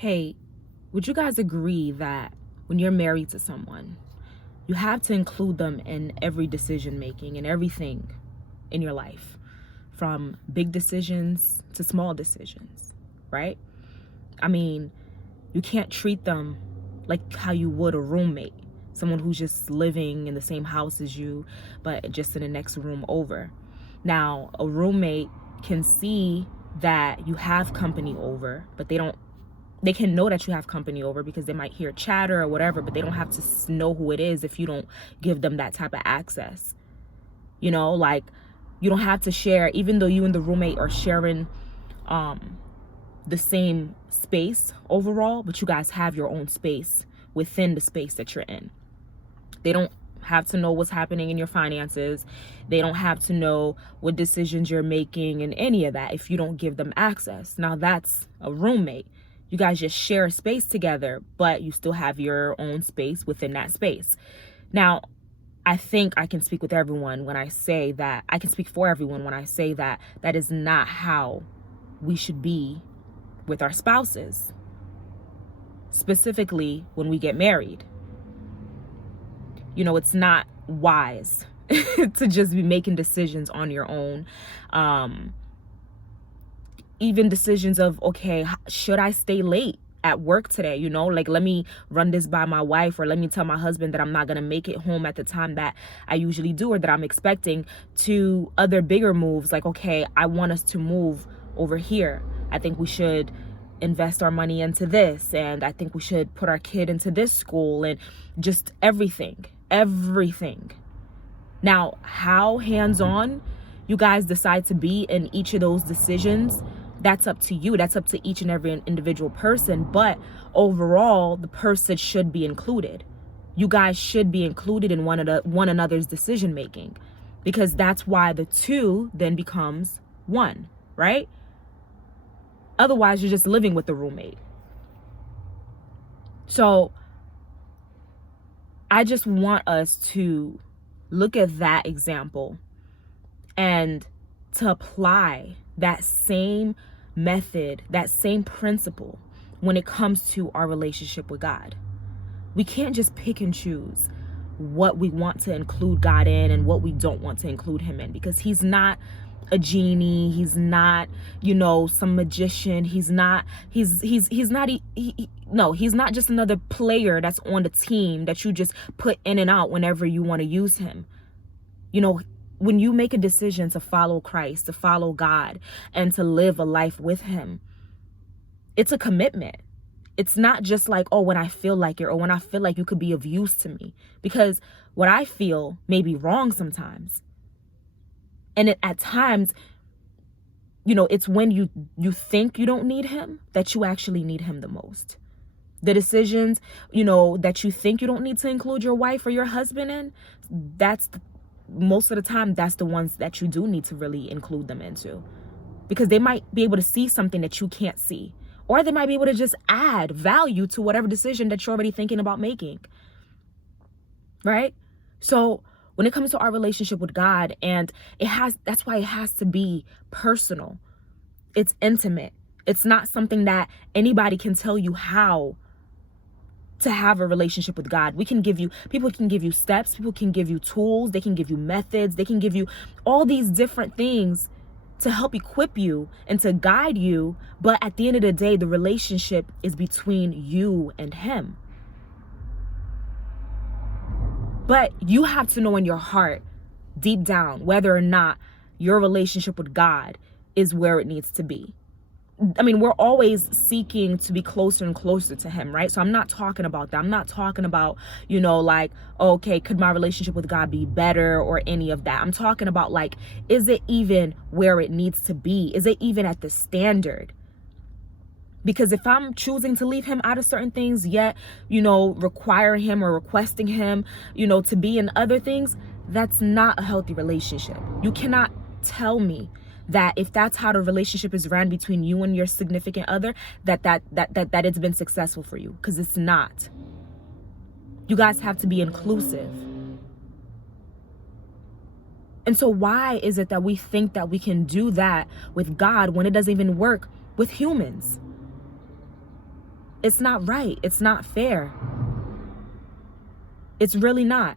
Hey, would you guys agree that when you're married to someone, you have to include them in every decision making and everything in your life, from big decisions to small decisions, right? I mean, you can't treat them like how you would a roommate, someone who's just living in the same house as you, but just in the next room over. Now, a roommate can see that you have company over, but they can know that you have company over because they might hear chatter or whatever, but they don't have to know who it is if you don't give them that type of access. Like, you don't have to share, even though you and the roommate are sharing the same space overall, but you guys have your own space within the space that you're in. They don't have to know what's happening in your finances. They don't have to know what decisions you're making and any of that if you don't give them access. Now, that's a roommate. You guys just share a space together, but you still have your own space within that space. Now, I think I can speak with everyone when I say that, I can speak for everyone when I say that that is not how we should be with our spouses, specifically when we get married. It's not wise to just be making decisions on your own. Even decisions of, okay, should I stay late at work today? Like, let me run this by my wife, or let me tell my husband that I'm not going to make it home at the time that I usually do or that I'm expecting, to other bigger moves. Like, okay, I want us to move over here. I think we should invest our money into this, and I think we should put our kid into this school, and just everything. Now, how hands-on you guys decide to be in each of those decisions, that's up to you. That's up to each and every individual person. But overall, the person should be included. You guys should be included in one another's decision making, because that's why the two then becomes one, right? Otherwise, you're just living with the roommate. So I just want us to look at that example and to apply that same method, that same principle when it comes to our relationship with God. We can't just pick and choose what we want to include God in and what we don't want to include him in, because he's not a genie. He's not, some magician. He's not just another player that's on the team that you just put in and out whenever you want to use him. When you make a decision to follow Christ, to follow God, and to live a life with him, it's a commitment. It's not just like, oh, when I feel like it, or when I feel like you could be of use to me, because what I feel may be wrong sometimes. And at times, it's when you think you don't need him that you actually need him the most. The decisions, that you think you don't need to include your wife or your husband in, most of the time, that's the ones that you do need to really include them into, because they might be able to see something that you can't see, or they might be able to just add value to whatever decision that you're already thinking about making, right? So when it comes to our relationship with God, and that's why it has to be personal. It's intimate. It's not something that anybody can tell you how to have a relationship with God. People can give you steps, people can give you tools, they can give you methods, they can give you all these different things to help equip you and to guide you. But at the end of the day, the relationship is between you and him. But you have to know in your heart, deep down, whether or not your relationship with God is where it needs to be. I mean, we're always seeking to be closer and closer to him, right? So I'm not talking about that. I'm not talking about, like, okay, could my relationship with God be better or any of that? I'm talking about, like, is it even where it needs to be? Is it even at the standard? Because if I'm choosing to leave him out of certain things, yet, requiring him or requesting him, to be in other things, that's not a healthy relationship. You cannot tell me that if that's how the relationship is ran between you and your significant other, that it's been successful for you, because it's not. You guys have to be inclusive. And so why is it that we think that we can do that with God when it doesn't even work with humans? It's not right. It's not fair. It's really not.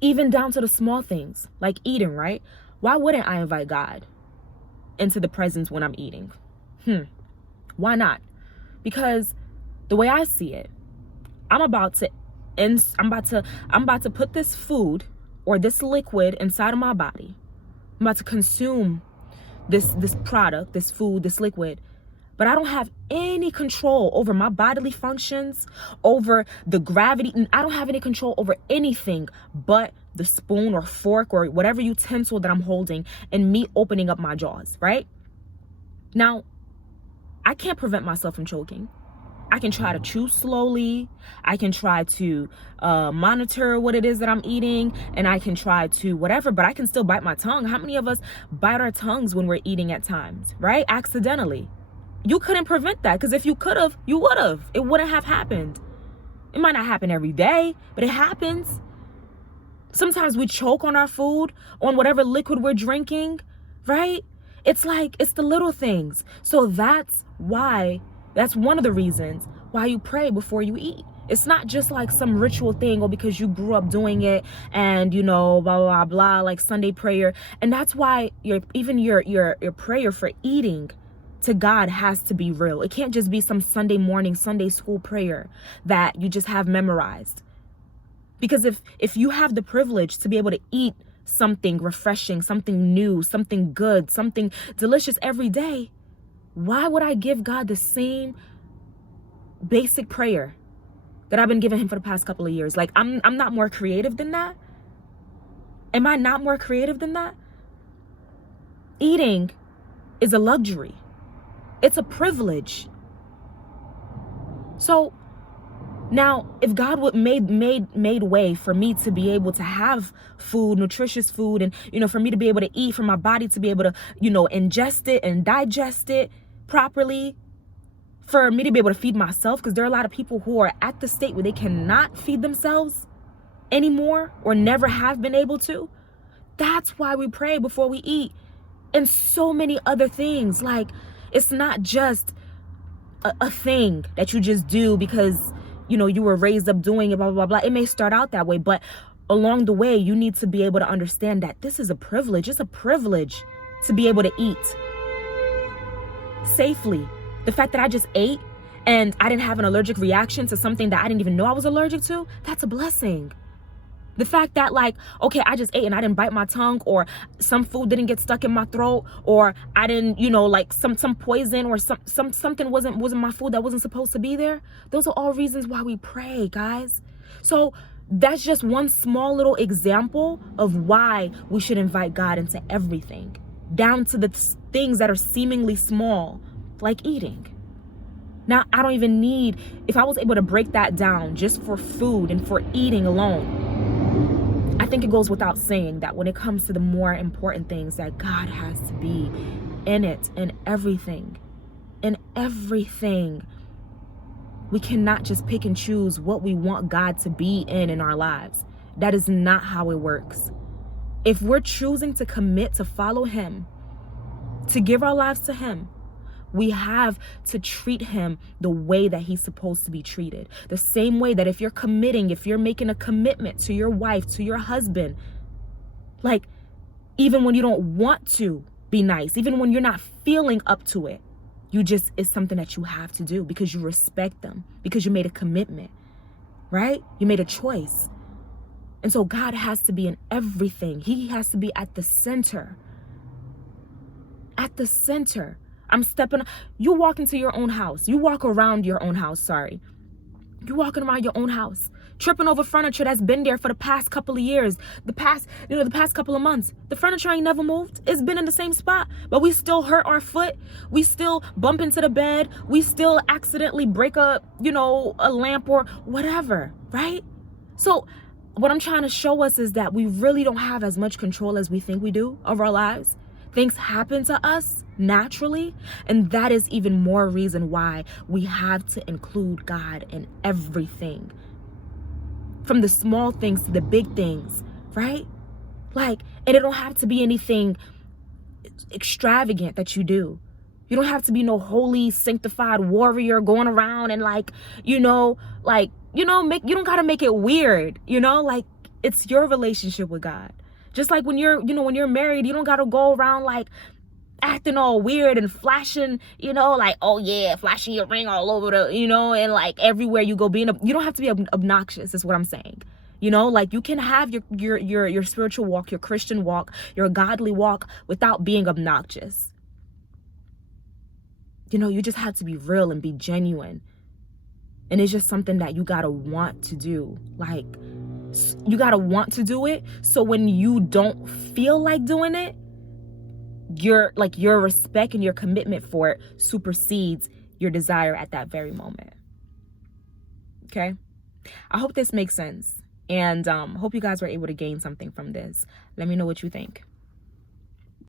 Even down to the small things, like eating, right? Why wouldn't I invite God into the presence when I'm eating? Why not? Because the way I see it, I'm about to put this food or this liquid inside of my body. I'm about to consume this product, this food, this liquid, but I don't have any control over my bodily functions, over the gravity. I don't have any control over anything but the spoon or fork or whatever utensil that I'm holding and me opening up my jaws, right? Now, I can't prevent myself from choking. I can try to chew slowly. I can try to monitor what it is that I'm eating, and I can try to whatever, but I can still bite my tongue. How many of us bite our tongues when we're eating at times, right? Accidentally. You couldn't prevent that, because if you could have, you would have. It wouldn't have happened. It might not happen every day, but it happens. Sometimes we choke on our food, on whatever liquid we're drinking, right? It's like, it's the little things. So that's one of the reasons why you pray before you eat. It's not just like some ritual thing or because you grew up doing it and, you know, blah, blah, blah, like Sunday prayer. And that's why your prayer for eating to God has to be real. It can't just be some Sunday morning, Sunday school prayer that you just have memorized. Because if you have the privilege to be able to eat something refreshing, something new, something good, something delicious every day, why would I give God the same basic prayer that I've been giving him for the past couple of years? Like, I'm not more creative than that. Am I not more creative than that? Eating is a luxury. It's a privilege. So now, if God would made way for me to be able to have food, nutritious food, and, you know, for me to be able to eat, for my body to be able to, you know, ingest it and digest it properly, for me to be able to feed myself, because there are a lot of people who are at the state where they cannot feed themselves anymore or never have been able to. That's why we pray before we eat. And so many other things. Like, it's not just a thing that you just do because, you know, you were raised up doing it, blah, blah, blah. It may start out that way, but along the way, you need to be able to understand that this is a privilege. It's a privilege to be able to eat safely. The fact that I just ate and I didn't have an allergic reaction to something that I didn't even know I was allergic to, that's a blessing. The fact that, like, okay, I just ate and I didn't bite my tongue, or some food didn't get stuck in my throat, or I didn't, you know, like some poison or something wasn't my food that wasn't supposed to be there. Those are all reasons why we pray, guys. So that's just one small little example of why we should invite God into everything, down to the things that are seemingly small, like eating. Now, I don't even need, if I was able to break that down just for food and for eating alone, I think it goes without saying that when it comes to the more important things, that God has to be in it, in everything. We cannot just pick and choose what we want God to be in our lives. That is not how it works. If we're choosing to commit to follow him, to give our lives to him, we have to treat him the way that he's supposed to be treated. The same way that if you're making a commitment to your wife, to your husband, like, even when you don't want to be nice, even when you're not feeling up to it, it's something that you have to do because you respect them, because you made a commitment, right? You made a choice. And so God has to be in everything. He has to be at the center. At the center. You walk into your own house. You walk around your own house, sorry. You're walking around your own house, tripping over furniture that's been there for the past couple of years, the past couple of months. The furniture ain't never moved. It's been in the same spot, but we still hurt our foot. We still bump into the bed. We still accidentally break a lamp or whatever, right? So what I'm trying to show us is that we really don't have as much control as we think we do of our lives. Things happen to us naturally, and that is even more reason why we have to include God in everything, from the small things to the big things, right? Like, and it don't have to be anything extravagant that you do. You don't have to be no holy, sanctified warrior going around and like, you don't gotta make it weird, like it's your relationship with God. Just like when you're married, you don't gotta go around like acting all weird and flashing, like, oh yeah, flashing your ring all over and like everywhere you go, you don't have to be obnoxious, is what I'm saying. Like you can have your spiritual walk, your Christian walk, your godly walk without being obnoxious. You just have to be real and be genuine. And it's just something that you gotta want to do. Like, you gotta want to do it. So when you don't feel like doing it, your respect and your commitment for it supersedes your desire at that very moment. Okay? I hope this makes sense. And hope you guys were able to gain something from this. Let me know what you think.